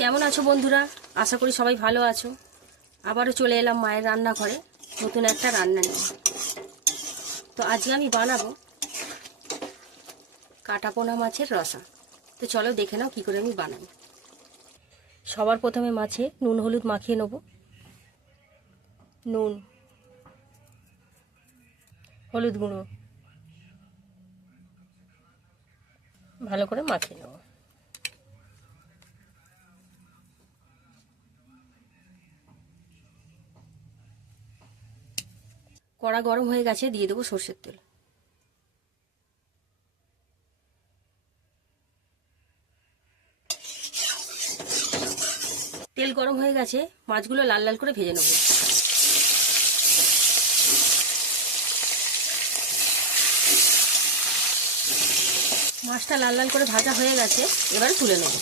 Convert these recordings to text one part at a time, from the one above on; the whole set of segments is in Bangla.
কেমন আছো বন্ধুরা? আশা করি সবাই ভালো আছো। আবারও চলে এলাম মায়ের রান্নাঘরে নতুন একটা রান্না নিয়ে। তো আজকে আমি বানাবো কাটাপোনা মাছের রসা। তো চলো দেখে নাও কী করে আমি বানাই। সবার প্রথমে মাছে নুন হলুদ মাখিয়ে নেব। নুন, হলুদ গুঁড়ো ভালো করে মাখিয়ে নেব। কড়া গরম হয়ে গেছে, দিয়ে দেবো সর্ষের তেল। তেল গরম হয়ে গেছে, মাছগুলো লাল লাল করে ভেজে নেব। মাছটা লাল লাল করে ভাজা হয়ে গেছে, এবার তুলে নেব।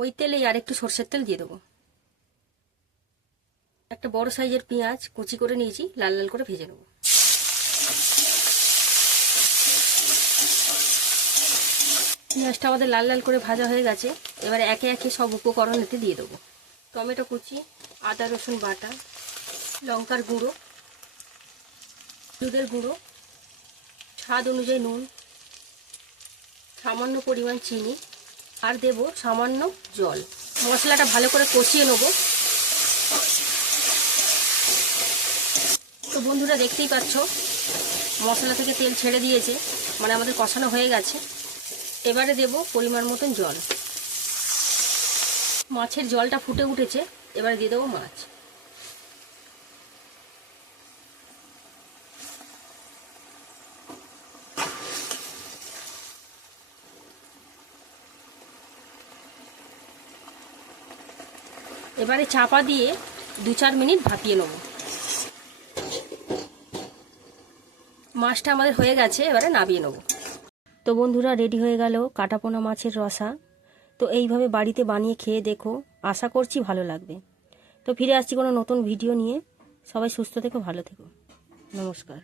ওই তেলেই আর একটু সর্ষের তেল দিয়ে দেবো। একটা বড় সাইজের পেঁয়াজ কুচি করে নিয়েছি, লাল লাল করে ভেজে নেব। পেঁয়াজটা আমাদের লাল লাল করে ভাজা হয়ে গেছে, এবারে একে একে সব উপকরণ এতে দিয়ে দেবো। টমেটো কুচি, আদা রসুন বাটা, লঙ্কার গুঁড়ো, হলুদের গুঁড়ো, স্বাদ অনুযায়ী নুন, সামান্য পরিমাণ চিনি, আর দেব সামান্য জল। মশলাটা ভালো করে কষিয়ে নেব। তো বন্ধুরা দেখতেই পাচ্ছ মশলা থেকে তেল ছেড়ে দিয়েছে, মানে আমাদের কষানো হয়ে গেছে। এবারে দেব পরিমাণ মতন জল। মাছের জলটা ফুটে উঠেছে, এবারে দিয়ে দেবো মাছ। এবারে চাপা দিয়ে 2-4 মিনিট ভাপিয়ে নেব। মাছটা আমাদের হয়ে গেছে, এবারে নামিয়ে নেব। তো বন্ধুরা রেডি হয়ে গেল কাটাপোনা মাছের রসা। তো এইভাবে বাড়িতে বানিয়ে খেয়ে দেখো, আশা করছি ভালো লাগবে। তো ফিরে আসছি কোনো নতুন ভিডিও নিয়ে। সবাই সুস্থ থেকো, ভালো থেকো। নমস্কার।